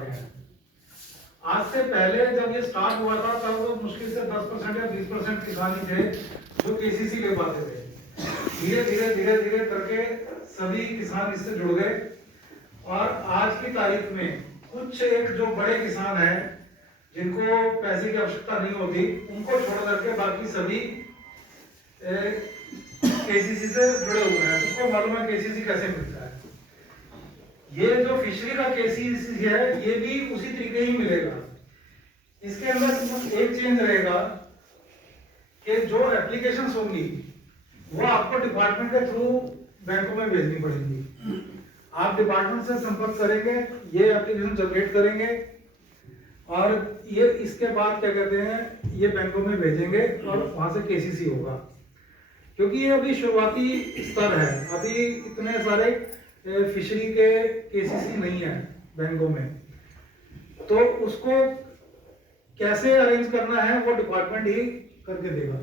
रहे हैं। आज से पहले जब ये स्टार्ट हुआ था तब वो मुश्किल से 10% या 20% किसान ही थे जो केसीसी ले पाते थे। धीरे धीरे धीरे धीरे करके सभी किसान इससे जुड़ गए और आज की तारीख में कुछ एक जो बड़े किसान हैं जिनको पैसे की आवश्यकता नहीं होती, उनको छोड़ करके बाकी सभी केसीसी से जुड़े हुए हैं। सबको मालूम है केसीसी कैसे मिलता है। ये जो फिशरी का केसीसी है ये भी उसी तरीके ही मिलेगा। इसके अंदर एक चेंज रहेगा कि जो एप्लीकेशंस होंगी वो आपको डिपार्टमेंट के थ्रू बैंकों में भेजनी पड़ेंगी। आप डिपार्टमेंट से संपर्क करेंगे, ये एप्लीकेशन जनरेट करेंगे और ये इसके बाद क्या कहते हैं ये बैंकों में भेजेंगे और वहां से केसीसी होगा। क्योंकि ये अभी शुरुआती स्तर है, अभी इतने सारे फिशरी के केसीसी नहीं है बैंकों में, तो उसको कैसे अरेंज करना है वो डिपार्टमेंट ही करके देगा।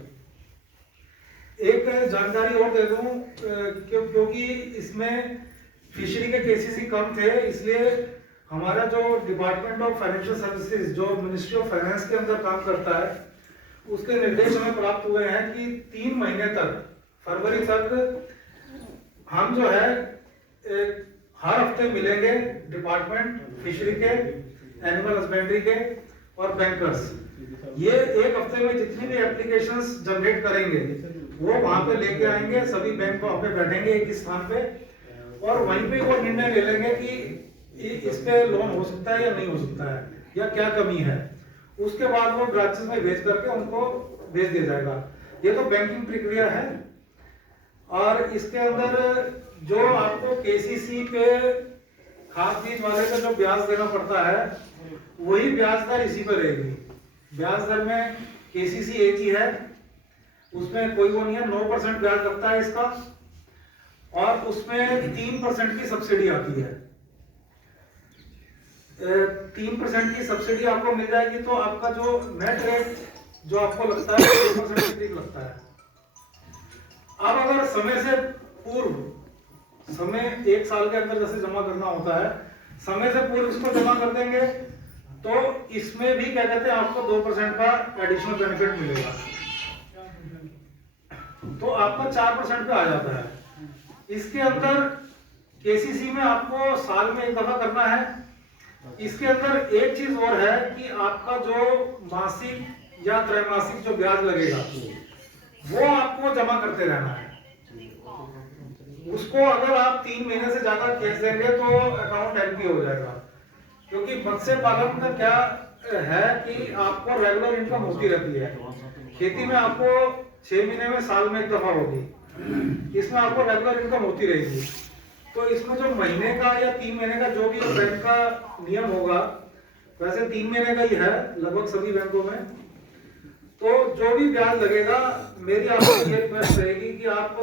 एक जानकारी और दे दूं, क्योंकि इसमें फिशरी के केसीसी कम थे, इसलिए हमारा जो डिपार्टमेंट ऑफ फाइनेंशियल सर्विसेज जो मिनिस्ट्री ऑफ फाइनेंस के अंदर काम करता है उसके निर्देश हमें प्राप्त हुए हैं कि 3 महीने तक, फरवरी तक हम जो है हर हफ्ते मिलेंगे डिपार्टमेंट फिशरी के, एनिमल हस्बेंड्री के और बैंकर्स। ये एक हफ्ते में जितनी भी एप्लीकेशंस जनरेट करेंगे वो वहां पे लेके आएंगे, सभी बैंक वहां पे बैठेंगे एक स्थान पे और वहीं पे वो निर्णय ले लेंगे कि इस पे लोन हो सकता है या नहीं हो सकता है या क्या कमी है। उसके बाद वो ब्रांचेस में भेज करके उनको भेज दिया जाएगा। ये तो बैंकिंग प्रक्रिया है। और इसके अंदर जो आपको केसीसी पे खाद बीज वाले का जो ब्याज देना पड़ता है वही ब्याज दर इसी पर रहेगी। ब्याज दर में केसीसी एक ही है, उसमें कोई वो नहीं है। 9% ब्याज लगता है इसका और उसमें 3% की सब्सिडी आती है। 3% की सब्सिडी आपको मिल जाएगी तो आपका जो नेट रेट जो आपको लगता है 3% के करीब लगता है। अब अगर समय से पूर्व, समय 1 साल के अंदर जैसे जमा करना होता है, समय से पूर्व इसको जमा कर देंगे तो इसमें भी क्या कहते हैं आपको 2% का एडिशनल बेनिफिट मिलेगा, तो आपका 4% पे आ जाता है। इसके अंदर केसीसी में आपको साल में एक दफा करना है। इसके अंदर एक चीज और है कि आपका जो मासिक या त्रैमासिक जो ब्याज लगेगा वो आपको जमा करते रहना है। उसको अगर आप 3 महीने से ज्यादा खींच देंगे तो अकाउंट एनपी हो जाएगा। क्योंकि मत्स्य पालन का क्या है कि आपको रेगुलर इनकम होती रहती है। खेती में आपको 6 महीने में, साल में एक दफा होगी, इसमें आपको रेगुलर इनकम होती रहेगी। तो इसमें जो महीने का या 3 महीने का जो भी बैंक का नियम होगा, वैसे 3 महीने का ही है लगभग सभी बैंकों में, तो जो भी ब्याज लगेगा मेरी आपको ये रिक्वेस्ट रहेगी कि आप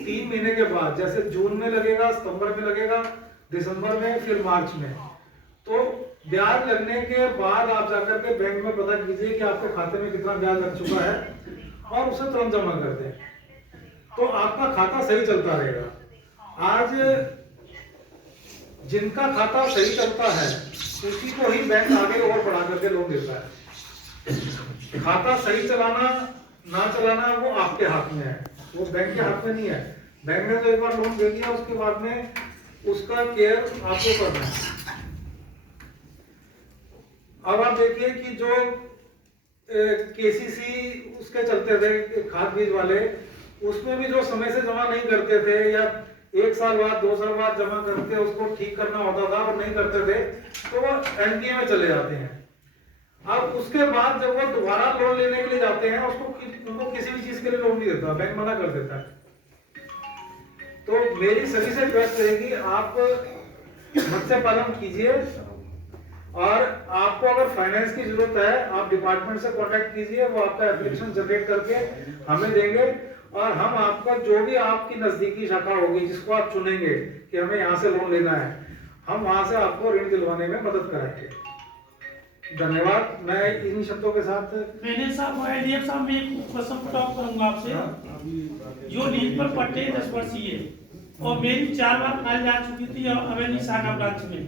3 महीने के बाद, जैसे जून में लगेगा, सितंबर में लगेगा, दिसंबर में, फिर मार्च में, तो ब्याज लगने के बाद आप जाकर के बैंक में पता कीजिए कि आपके खाते में कितना ब्याज लग चुका है और उसे तुरंत जमा कर दें, तो आपका खाता सही चलता रहेगा। आज जिनका खाता सही चलता है उसी को ही बैंक आगे और बढ़ा करके लोन देता है। खाता सही चलाना ना चलाना वो आपके हाथ में है, वो बैंक के हाथ में नहीं है। बैंक ने तो एक बार लोन दे दिया, उसके बाद में उसका केयर आपको करना है। अब आप देखिए कि जो केसीसी उसके चलते थे खाद बीज वाले, उसमें भी जो समय से जमा नहीं करते थे या 1 साल बाद 2 साल बाद जमा करके उसको ठीक करना होता था और नहीं करते थे तो वो एनपीए में चले जाते हैं। अब उसके बाद जब वो दोबारा लोन लेने के लिए जाते हैं उनको किसी भी चीज के लिए लोन नहीं देता, बैंक मना कर देता है। तो मेरी सभी से रिक्वेस्ट रहेगी आप मत्स्य पालन कीजिए और आपको अगर फाइनेंस की जरूरत है आप डिपार्टमेंट से कांटेक्ट कीजिए, वो आपका एप्लीकेशन जनरेट करके हमें देंगे और हम आपका जो भी आपकी नजदीकी शाखा होगी जिसको आप चुनेंगे कि हमें यहाँ से लोन लेना है, हम वहां से आपको ऋण दिलवाने में मदद कराएंगे। धन्यवाद। मैं इन्हीं शब्दों के साथ मैनेजर साहब, एडीएफ साहब, मैं एक क्वेश्चन पुट करूंगा आपसे। जो लीज पर पट्टे 10 वर्षीय और मेरी 4 बार फाइल जा चुकी थी अवेली शाखा ब्रांच में,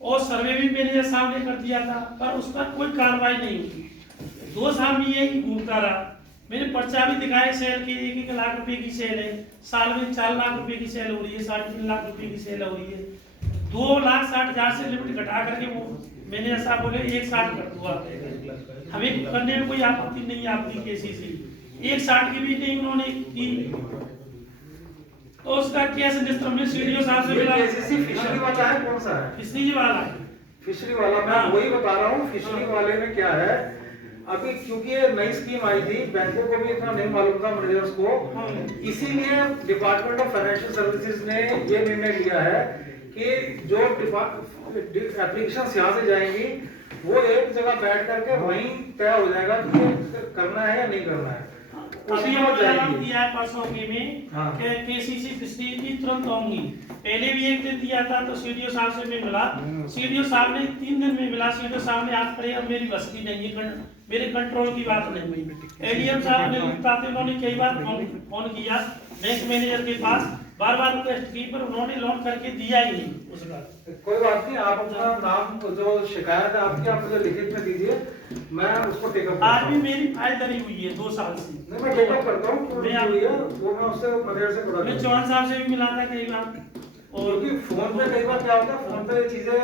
और सर्वे भी मैनेजर साहब ने कर दिया था, पर उस पर कोई कार्रवाई नहीं हुई। 2 साल में यही घूमता रहा। मैंने पर्चा भी दिखाए, सेल के 1-1 लाख रुपए की सेल है, साल में 4 लाख रुपए की सेल हो रही है, 3.5 लाख रुपए की सेल हो रही है। 2,60,000 से लिमिट घटा करके वो मैनेजर साहब बोले 1,60 कर दूंगा। हमें करने में कोई आपत्ति नहीं, आपकी केसीसी 1,60 की भी नहीं उन्होंने की। तो उसका केस निस्तर में सीडीओ साहब से मिला। केसीसी फिशरी वाला है, कौन सा है? फिशरी वाला है। फिशरी वाला, मैं वही बता रहा हूँ। फिशरी वाले में क्या है, अभी क्योंकि ये नई स्कीम आई थी, बैंकों को भी इतना नहीं मालूम था, मैनेजर्स को, इसीलिए डिपार्टमेंट ऑफ फाइनेंशियल सर्विसेज ने ये निर्णय लिया है कि जो एप्लीकेशन यहाँ से जाएंगी वो एक जगह बैठ करके वहीं तय हो जाएगा कि करना है या नहीं करना है। अभी हम दिया है परसों में हाँ। केसीसी फिशरी की तुरंत होंगी। पहले भी एक दिन दिया था तो सीडीओ साहब से मैं मिला, सीडीओ साहब ने 3 दिन में मिला। सीडीओ साहब ने आज पड़े, अब मेरी बस की नहीं है, मेरे कंट्रोल की बात नहीं हुई। एडीएम साहब ने उठाते, उन्होंने कई बार फोन किया बैंक मैनेजर के पास, बार रिक्वेस्ट की, पर उन्होंने लॉन्च करके दिया ही नहीं उसका। कोई बात नहीं, आप अपना नाम जो शिकायत है आपकी, आप मुझे लिखित में दीजिए, मैं उसको टेकअप। आज भी मेरी फाइल धरी हुई है 2 साल से। नहीं, मैं टेकअप करता हूँ, वो मैं उससे मैनेजर से पता मैं चौहान साहब से भी मिला था कई बार। और क्योंकि फोन पे कई बार क्या होता है, फोन पे ये चीजें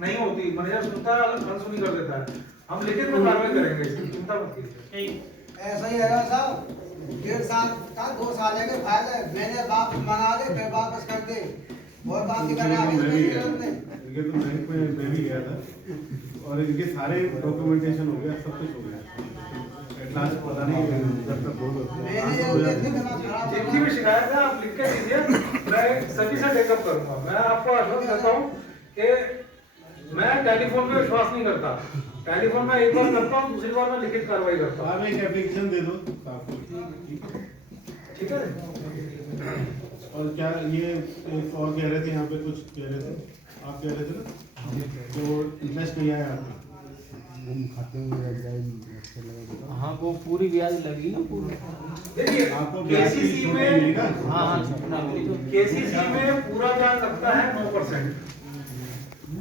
नहीं होती, मैनेजर सुनता है, अनसुनी कर देता है। हम लिखित में कार्रवाई करेंगे, इसकी चिंता मत कीजिए। ऐसा ही है साहब, 1.5 साल का 2 साल है कि फायदा है, मैंने वापस मंगा दे, फिर वापस कर दे, और बात नहीं करना है। ये तो बैंक में मैं भी गया था और इनके सारे डॉक्यूमेंटेशन हो गया, सब कुछ हो गया। एट लास्ट पता नहीं जब तक जिनकी भी शिकायत है आप लिख के दीजिए, मैं सभी से टेकअप करूंगा। मैं आपको आश्वस्त देता हूँ कि मैं टेलीफोन पे विश्वास नहीं करता। टेलीफोन में एक बार करता हूँ, दूसरी बार मैं लिखित कार्रवाई करता हूँ। आप एक एप्लीकेशन दे दो ठीक है। और क्या ये एक और कह रहे थे, यहाँ पे कुछ कह रहे थे, आप कह रहे थे ना जो इंटरेस्ट नहीं आया आपका, हाँ वो पूरी ब्याज लगी ना पूरी। देखिए आपको ब्याज की केसीसी छूट में, मिलेगा। हाँ केसीसी में पूरा ब्याज लगता है 9%,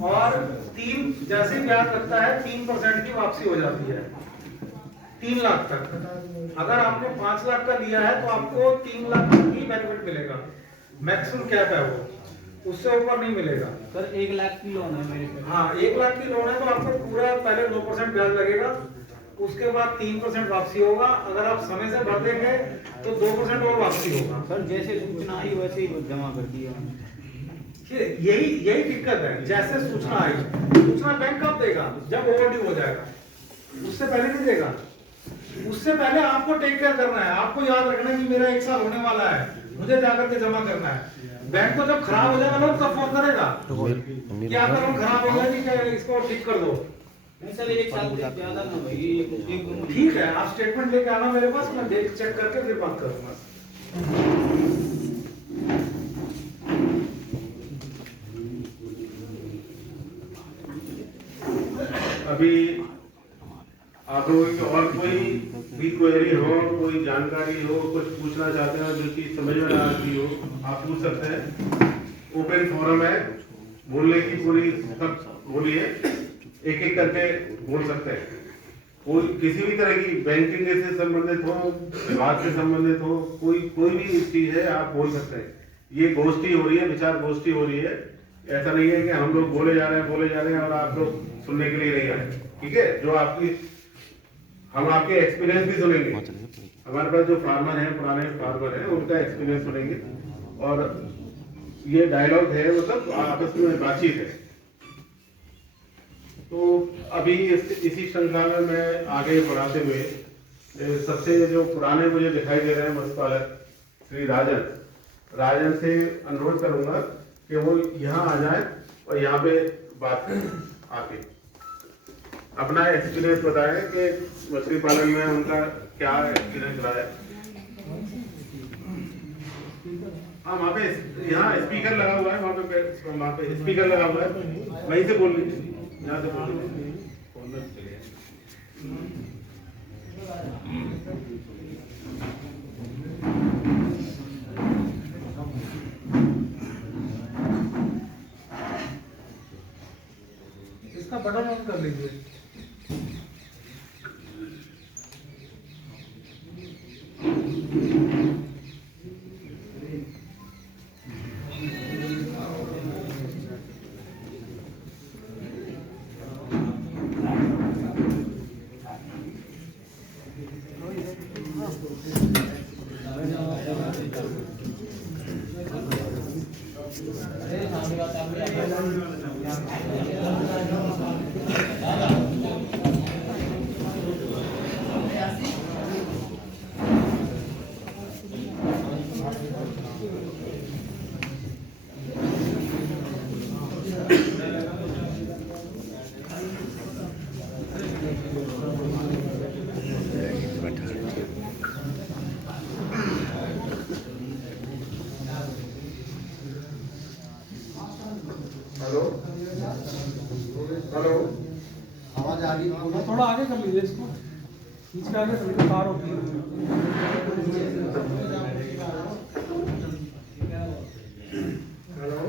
और 3 जैसे ब्याज लगता है 3% की वापसी हो जाती है 3 लाख तक। अगर आपने 5 लाख का लिया है तो आपको 3 लाख तक ही बेनिफिट मिलेगा, मैक्सिमम कैप है वो, उससे ऊपर नहीं मिलेगा। सर 1 लाख की लोन है मेरे पे। हाँ, 1 लाख की लोन है तो आपको पूरा पहले 9% ब्याज लगेगा, उसके बाद 3% वापसी होगा। अगर आप समय से भर देंगे तो 2% और वापसी होगा। सर जैसे सूचना आई वैसे ही जमा कर दिया। यही दिक्कत है, जैसे सूचना आई, सूचना बैंक कब देगा? जब ओवरड्यू हो जाएगा, उससे पहले नहीं देगा। उससे पहले आपको टेक केयर करना है, आपको याद रखना है कि मेरा 1 साल होने वाला है, मुझे जाकर के जमा करना है। बैंक तो जब खराब हो जाएगा ना तब फोन करेगा क्या करूं, खराब हो गया जी, क्या इसको ठीक कर दो। नहीं सर 1 साल से ज्यादा ना भाई। ठीक है, आप स्टेटमेंट लेके आना मेरे पास, मैं देख चेक करके फिर बात करूंगा। अभी आप लोगों की और कोई भी क्वेरी हो, कोई जानकारी हो, कुछ पूछना चाहते हैं जो चीज समझ में ना आती हो, आप पूछ सकते हैं। ओपन फोरम है, बोलने की पूरी सब बोलिए, एक करके बोल सकते हैं। कोई किसी भी तरह की बैंकिंग से संबंधित हो, विभाग से संबंधित हो, कोई भी चीज है आप बोल सकते हैं। ये गोष्ठी हो रही है, विचार गोष्ठी हो रही है, ऐसा नहीं है कि हम लोग बोले जा रहे हैं और आप लोग सुनने के लिए नहीं आए। ठीक है, जो आपकी हम आपके एक्सपीरियंस भी सुनेंगे। हमारे पास जो फार्मर हैं, पुराने फार्मर हैं, उनका एक्सपीरियंस सुनेंगे और ये डायलॉग है, मतलब आपस में बातचीत है। तो अभी इसी श्रृंखला में मैं आगे बढ़ाते हुए सबसे जो पुराने मुझे दिखाई दे रहे हैं मत्स्यपालक श्री राजन से अनुरोध करूंगा कि वो यहाँ आ जाए और यहाँ पे बात करें, आके अपना एक्सपीरियंस बताएं कि मछली पालन में उनका क्या एक्सपीरियंस रहा है। हाँ, वहाँ पे यहाँ स्पीकर लगा हुआ है, वहाँ पे स्पीकर लगा हुआ है, वहीं से बोल लीजिए, यहाँ से बोल लीजिए। बटन ऑन कर लीजिए। हेलो हेलो, आवाज आ रही है? थोड़ा आगे कर लीजिए इसको, बीच में आगे कर लीजिए, पार होती है।